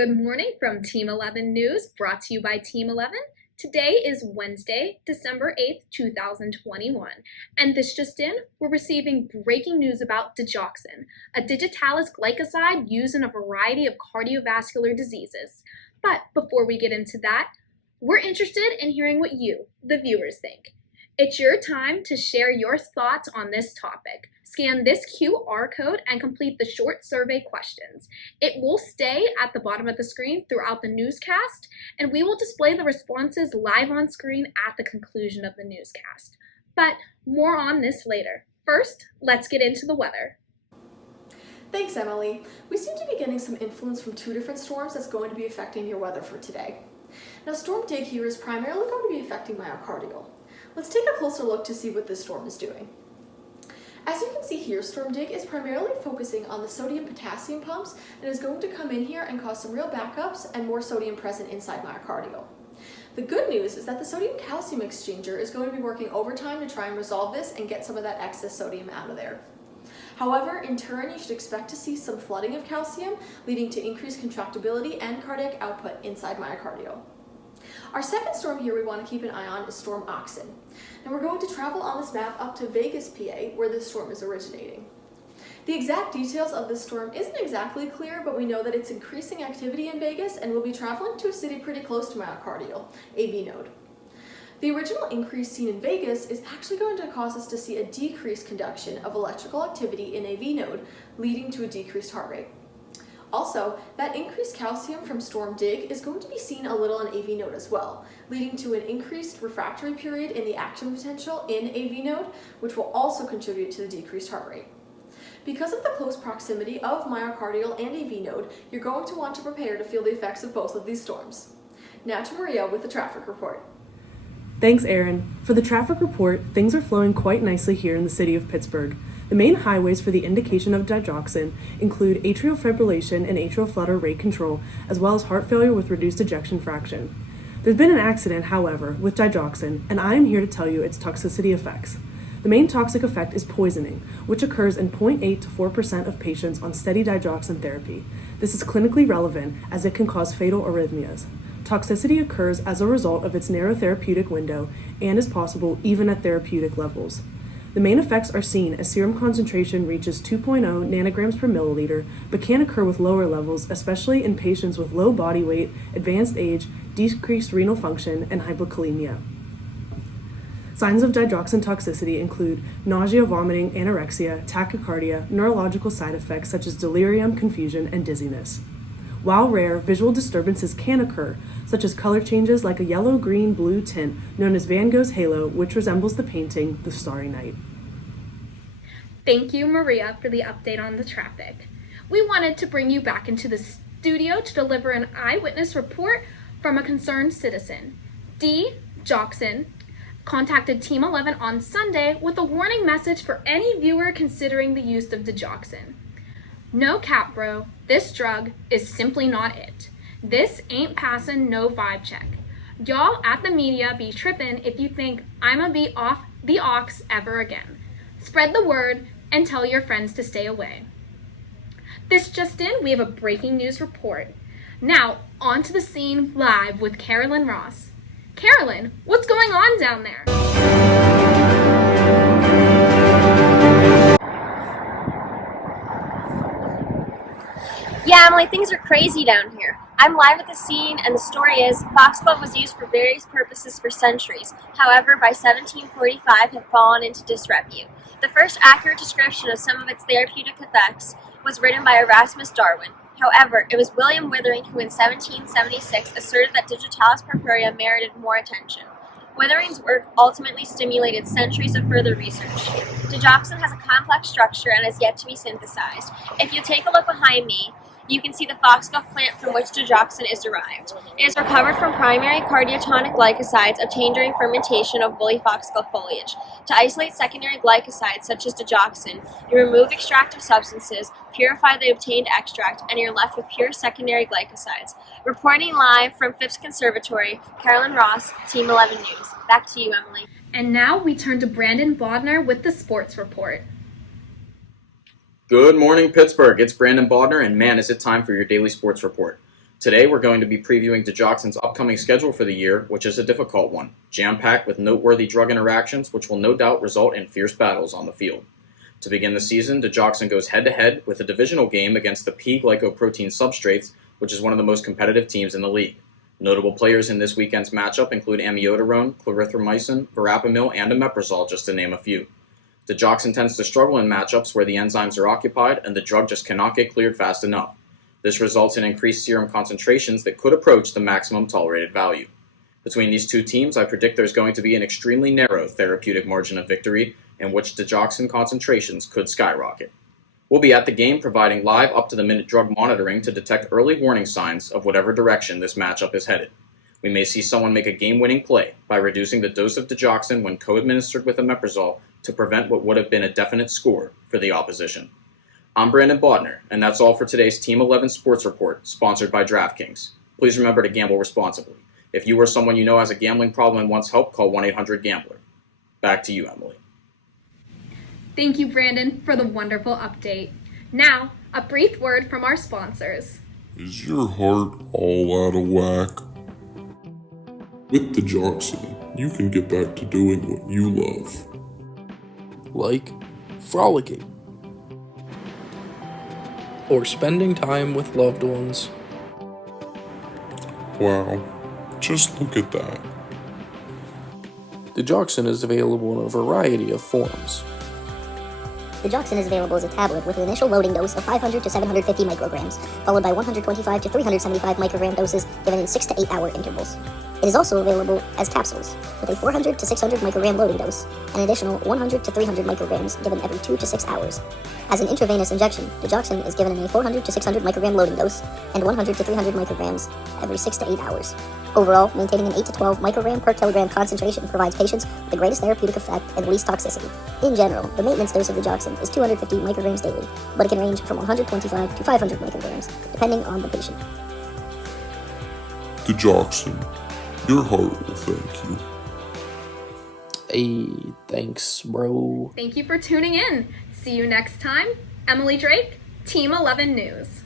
Good morning from Team 11 News, brought to you by Team 11. Today is Wednesday, December 8th, 2021, and this just in, we're receiving breaking news about digoxin, a digitalis glycoside used in a variety of cardiovascular diseases. But before we get into that, we're interested in hearing what you, the viewers, think. It's your time to share your thoughts on this topic. Scan this QR code and complete the short survey questions. It will stay at the bottom of the screen throughout the newscast, and we will display the responses live on screen at the conclusion of the newscast. But more on this later. First, let's get into the weather. Thanks, Emily. We seem to be getting some influence from two different storms that's going to be affecting your weather for today. Now, Storm Dig here is primarily going to be affecting myocardial. Let's take a closer look to see what this storm is doing. As you can see here, Storm Dig is primarily focusing on the sodium-potassium pumps and is going to come in here and cause some real backups and more sodium present inside myocardial. The good news is that the sodium-calcium exchanger is going to be working overtime to try and resolve this and get some of that excess sodium out of there. However, in turn, you should expect to see some flooding of calcium, leading to increased contractibility and cardiac output inside myocardial. Our second storm here we want to keep an eye on is Storm Oxen. Now we're going to travel on this map up to Vegas, PA, where this storm is originating. The exact details of this storm isn't exactly clear, but we know that it's increasing activity in Vegas and will be traveling to a city pretty close to myocardial, AV node. The original increase seen in Vegas is actually going to cause us to see a decreased conduction of electrical activity in AV node, leading to a decreased heart rate. Also, that increased calcium from Storm Dig is going to be seen a little in AV node as well, leading to an increased refractory period in the action potential in AV node, which will also contribute to the decreased heart rate. Because of the close proximity of myocardial and AV node, you're going to want to prepare to feel the effects of both of these storms. Now to Maria with the traffic report. Thanks, Erin. For the traffic report, things are flowing quite nicely here in the city of Pittsburgh. The main highways for the indication of digoxin include atrial fibrillation and atrial flutter rate control, as well as heart failure with reduced ejection fraction. There's been an accident, however, with digoxin, and I am here to tell you its toxicity effects. The main toxic effect is poisoning, which occurs in 0.8 to 4% of patients on steady digoxin therapy. This is clinically relevant as it can cause fatal arrhythmias. Toxicity occurs as a result of its narrow therapeutic window and is possible even at therapeutic levels. The main effects are seen as serum concentration reaches 2.0 nanograms per milliliter, but can occur with lower levels, especially in patients with low body weight, advanced age, decreased renal function, and hypokalemia. Signs of digoxin toxicity include nausea, vomiting, anorexia, tachycardia, neurological side effects such as delirium, confusion, and dizziness. While rare, visual disturbances can occur, such as color changes like a yellow, green, blue tint known as Van Gogh's halo, which resembles the painting The Starry Night. Thank you, Maria, for the update on the traffic. We wanted to bring you back into the studio to deliver an eyewitness report from a concerned citizen. D. Joxon contacted Team 11 on Sunday with a warning message for any viewer considering the use of digoxin. No cap, bro. This drug is simply not it. This ain't passin' no vibe check. Y'all at the media be trippin' if you think I'ma be off the ox ever again. Spread the word and tell your friends to stay away. This just in, we have a breaking news report. Now, on to the scene live with Carolyn Ross. Carolyn, what's going on down there? Yeah, Emily, things are crazy down here. I'm live at the scene, and the story is foxglove was used for various purposes for centuries. However, by 1745, had fallen into disrepute. The first accurate description of some of its therapeutic effects was written by Erasmus Darwin. However, it was William Withering who in 1776 asserted that digitalis purpurea merited more attention. Withering's work ultimately stimulated centuries of further research. Digoxin has a complex structure and is yet to be synthesized. If you take a look behind me, you can see the foxglove plant from which digoxin is derived. It is recovered from primary cardiotonic glycosides obtained during fermentation of woolly foxglove foliage. To isolate secondary glycosides such as digoxin, you remove extractive substances, purify the obtained extract, and you're left with pure secondary glycosides. Reporting live from Phipps Conservatory, Carolyn Ross, Team 11 News. Back to you, Emily. And now we turn to Brandon Bodner with the sports report. Good morning, Pittsburgh. It's Brandon Bodner, and man, is it time for your daily sports report. Today we're going to be previewing digoxin's upcoming schedule for the year, which is a difficult one, jam-packed with noteworthy drug interactions which will no doubt result in fierce battles on the field. To begin the season, digoxin goes head-to-head with a divisional game against the P glycoprotein substrates, which is one of the most competitive teams in the league. Notable players in this weekend's matchup include amiodarone, clarithromycin, verapamil, and omeprazole, just to name a few. Digoxin tends to struggle in matchups where the enzymes are occupied and the drug just cannot get cleared fast enough. This results in increased serum concentrations that could approach the maximum tolerated value. Between these two teams, I predict there's going to be an extremely narrow therapeutic margin of victory in which digoxin concentrations could skyrocket. We'll be at the game providing live up-to-the-minute drug monitoring to detect early warning signs of whatever direction this matchup is headed. We may see someone make a game-winning play by reducing the dose of digoxin when co-administered with omeprazole to prevent what would have been a definite score for the opposition. I'm Brandon Bodner, and that's all for today's Team 11 Sports Report, sponsored by DraftKings. Please remember to gamble responsibly. If you or someone you know has a gambling problem and wants help, call 1-800-GAMBLER. Back to you, Emily. Thank you, Brandon, for the wonderful update. Now, a brief word from our sponsors. Is your heart all out of whack? With digoxin, you can get back to doing what you love. Like frolicking, or spending time with loved ones. Wow, just look at that. Digoxin is available in a variety of forms. Digoxin is available as a tablet with an initial loading dose of 500 to 750 micrograms, followed by 125 to 375 microgram doses given in 6 to 8 hour intervals. It is also available as capsules, with a 400 to 600 microgram loading dose, and an additional 100 to 300 micrograms given every 2 to 6 hours. As an intravenous injection, digoxin is given in a 400 to 600 microgram loading dose, and 100 to 300 micrograms every 6 to 8 hours. Overall, maintaining an 8 to 12 microgram per kilogram concentration provides patients with the greatest therapeutic effect and least toxicity. In general, the maintenance dose of digoxin is 250 micrograms daily, but it can range from 125 to 500 micrograms, depending on the patient. Digoxin, your heart will thank you. Hey, thanks, bro. Thank you for tuning in. See you next time. Emily Drake, Team 11 News.